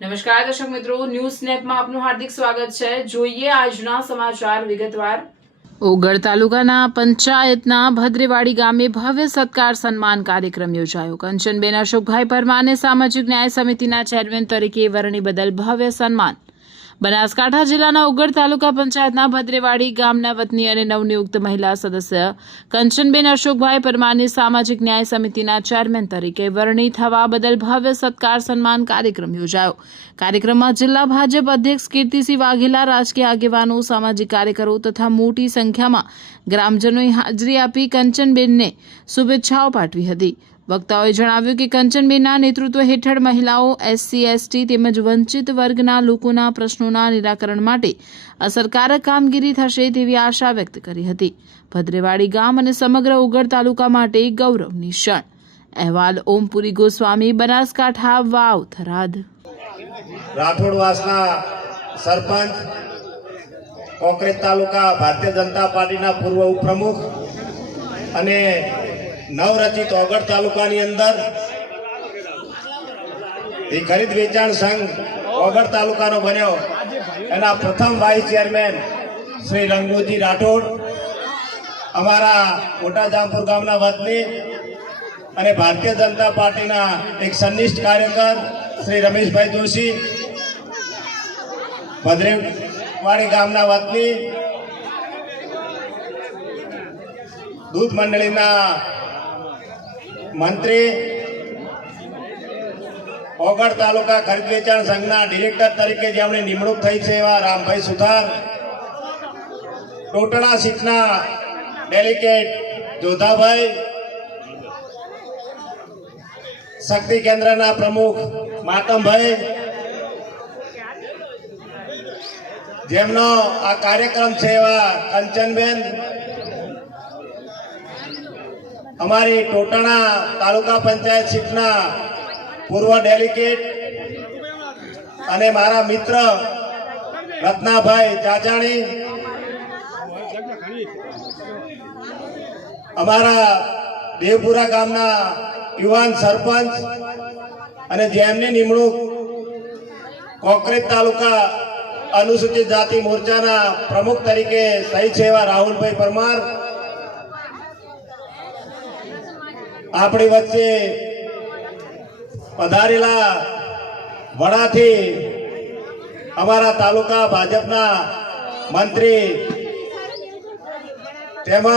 નમસ્કાર દર્શક મિત્રો, ન્યૂઝ સ્નેપમાં આપનું હાર્દિક સ્વાગત છે। જોઈએ આજના સમાચાર વિગતવાર। ઓગળ તાલુકાના પંચાયતના ભદ્રેવાડી ગામે ભવ્ય સત્કાર સન્માન કાર્યક્રમ યોજાયો। કંચનબેન અશોકભાઈ પરમારને સામાજિક ન્યાય સમિતિના ચેરમેન તરીકે વરણી બદલ ભવ્ય સન્માન। બનાસકાંઠા જિલ્લાના ઓગળ તાલુકા પંચાયતના ભદ્રેવાડી ગામના વતની અને નવનિયુક્ત મહિલા સદસ્ય કંચનબેન અશોકભાઈ પરમારની સામાજિક ન્યાય સમિતિના ચેરમેન તરીકે વરણી થવા બદલ ભવ્ય સત્કાર સન્માન કાર્યક્રમ યોજાયો। કાર્યક્રમમાં જિલ્લા ભાજપ અધ્યક્ષ કીર્તિસિંહ વાઘેલા, રાજકીય આગેવાનો, સામાજિક કાર્યકરો તથા મોટી સંખ્યામાં ગ્રામજનોએ હાજરી આપી કંચનબેનને શુભેચ્છાઓ પાઠવી હતી। વક્તાઓએ જણાવ્યું કે કંચનબેનના નેતૃત્વ હેઠળ મહિલાઓ, SC, ST તેમજ વંચિત વર્ગના લોકોના પ્રશ્નોના નિરાકરણ માટે અસરકારક કામગીરી થશે તેવી આશા વ્યક્ત કરી હતી। ભદ્રેવાડી ગામ અને સમગ્ર ઓગળ તાલુકા માટે ગૌરવની ક્ષણ। અહેવાલ ઓમપુરી ગોસ્વામી, બનાસકાંઠા, વાવ થરાદ। રાઠોડવાસના સરપંચ, કોંકરેજ તાલુકા ભારતીય જનતા પાર્ટીના પૂર્વ ઉપપ્રમુખ અને નવરચિત ઓગળ તાલુકાની અંદર ખરીદ વેચાણ સંઘ ઓગળ તાલુકાનો બન્યો। એના પ્રથમ વાઇસ ચેરમેન શ્રી રંગોજી રાઠોડ, અમારા મોટા જામપુર ગામના વતની અને ભારતીય જનતા પાર્ટીના એક સનિષ્ઠ કાર્યકર શ્રી રમેશભાઈ જોશી, ભદ્રેવાડી ગામના વતની, દૂધ મંડળીના મંત્રી, ઓગળ તાલુકા ખરીદ વેચાણ સંઘના ડિરેક્ટર તરીકે જેમની નિમણૂક થઈ છે એવા રામભાઈ સુથાર, ટોટણા સીટના ડેલિગેટ જોધાભાઈ, શક્તિ કેન્દ્રના પ્રમુખ માતમભાઈ, જેમનો આ કાર્યક્રમ છે એવા કંચનબેન, અમારી ટોટણા તાલુકા પંચાયત સીટના પૂર્વ ડેલિગેટ અને મારા મિત્ર રત્નાભાઈ ચાચાણી, અમારા દેવપુરા ગામના યુવાન સરપંચ અને જેમની નિમણૂક કોંકરેજ તાલુકા અનુસૂચિત જાતિ મોરચાના પ્રમુખ તરીકે થઈ છે એવા રાહુલભાઈ પરમાર, આપણી વચ્ચે પધારેલા વડાથી અમારા તાલુકા ભાજપના મંત્રી તેમજ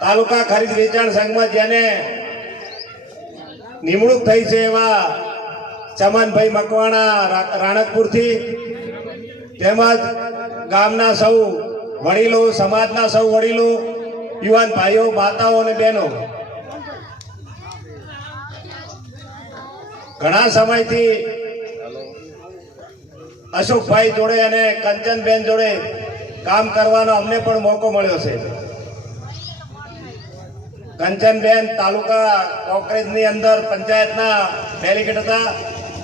તાલુકા ખરીદ વેચાણ સંઘમાં જેને નિમણૂક થઈ છે એવા ચમનભાઈ મકવાણા રાણકપુરથી, તેમજ ગામના સૌ વડીલો, સમાજના સૌ વડીલો, યુવાન ભાઈઓ, માતાઓ અને બહેનો, ઘણા સમયથી અશોકભાઈ જોડે અને કંચનબેન જોડે કામ કરવાનો અમને પણ મોકો મળ્યો છે। કંચનબેન તાલુકા કોંકરેજની અંદર પંચાયતના ડેલિગેટ હતા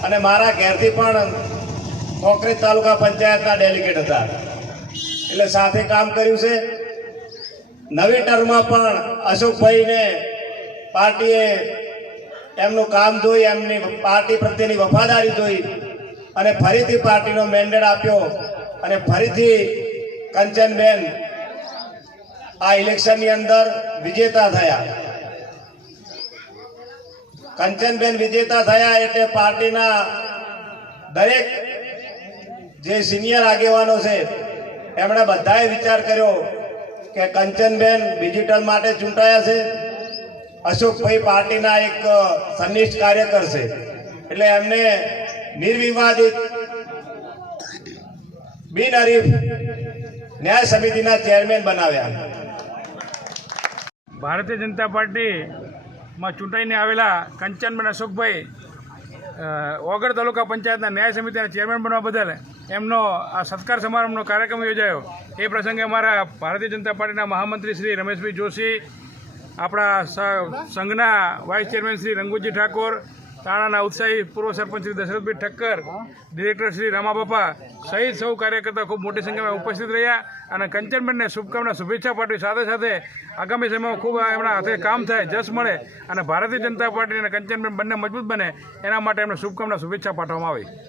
અને મારા ઘેરથી પણ કોંકરેજ તાલુકા પંચાયતના ડેલિગેટ હતા, એટલે સાથે કામ કર્યું છે। નવી ટર્મમાં પણ અશોકભાઈને પાર્ટીએ એમનું કામ જોઈ, એમની પાર્ટી પ્રત્યેની વફાદારી જોઈ અને ફરીથી પાર્ટીનો મેન્ડેટ આપ્યો અને ફરીથી કંચનબેન આ ઇલેક્શનની અંદર વિજેતા થયા। કંચનબેન વિજેતા થયા એટલે પાર્ટીના દરેક જે સિનિયર આગેવાનો છે એમણે બધાએ વિચાર કર્યો કે કંચનબેન ડિજિટલ માટે ચૂંટાયા છે, અશોકભાઈ પાર્ટીના એક સનિષ્ઠ કાર્યકર છે, એટલે એમને નિર્વિવાદિત બિનહરીફ ન્યાય સમિતિના ચેરમેન બનાવ્યા। ભારતીય જનતા પાર્ટીમાં ચૂંટાઈને આવેલા કંચનબેન અશોકભાઈ ઓગળ તાલુકા પંચાયતના ન્યાય સમિતિના ચેરમેન બનવા બદલ એમનો આ સત્કાર સમારંભનો કાર્યક્રમ યોજાયો। એ પ્રસંગે અમારા ભારતીય જનતા પાર્ટીના મહામંત્રી શ્રી રમેશભાઈ જોશી, આપણા સંઘના વાઇસ ચેરમેન શ્રી રંગુજી ઠાકોર, તાણાના ઉત્સાહી પૂર્વ સરપંચ શ્રી દશરથભાઈ ઠક્કર, ડિરેક્ટર શ્રી રામાબાપા સહિત સૌ કાર્યકર્તા ખૂબ મોટી સંખ્યામાં ઉપસ્થિત રહ્યા અને કંચનબેનને શુભેચ્છા પાઠવી સાથે સાથે આગામી સમયમાં ખૂબ એમના હાથે કામ થાય, જશ મળે અને ભારતીય જનતા પાર્ટી અને કંચનબેન બંને મજબૂત બને એના માટે એમને શુભેચ્છા પાઠવવામાં આવી.